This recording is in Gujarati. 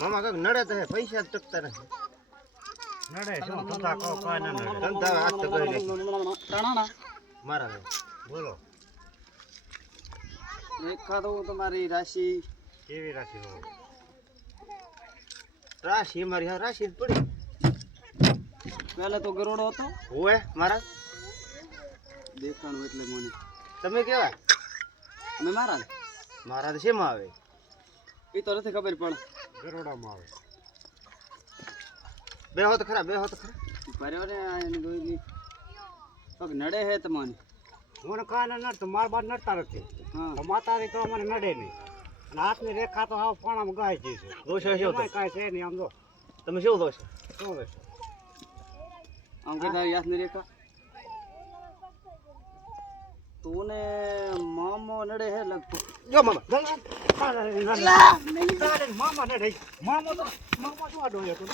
મામા કાક નડે તો પૈસા ટકતા નથી. નડે શું ધંધા કહો કાંઈ ના નડે. ધંધા હાથ તો ગઈ નથી. ટાણા મારા બોલો રેખા તો તમારી રાશિ કેવી રાશિ હોય? રાશિ મારી હા રાશિ જ પડી પહેલા તો ગરોડો હતો હોય મારા. દેખાણું એટલે મને તમે કેવા અમે મારા મારા તો શેમાં આવે? એ તો નથી ખબર પણ ગરોડામાં આવે. બે હો તો ખરા બે હો તો ખરા. ભર્યો ને એની દોઈ પગ નડે હે તમને મને કાંઈ ના નડતું, માર બાર નડતા નથી. હા તો માતારી તો મને નડે નહીં. અને હાથની રેખા તો હાવ પાણામાં ગાય છે. દોષ હશે તો કાંઈ છે નહીં. આમ જો તમે શું દોષ? શું રહેશે? આમ કરતા યાદ નહીં રેખા તું મામો નડે હે લગતો જો મામા મામા નડે. મામો તો મામો શું આડો હતો?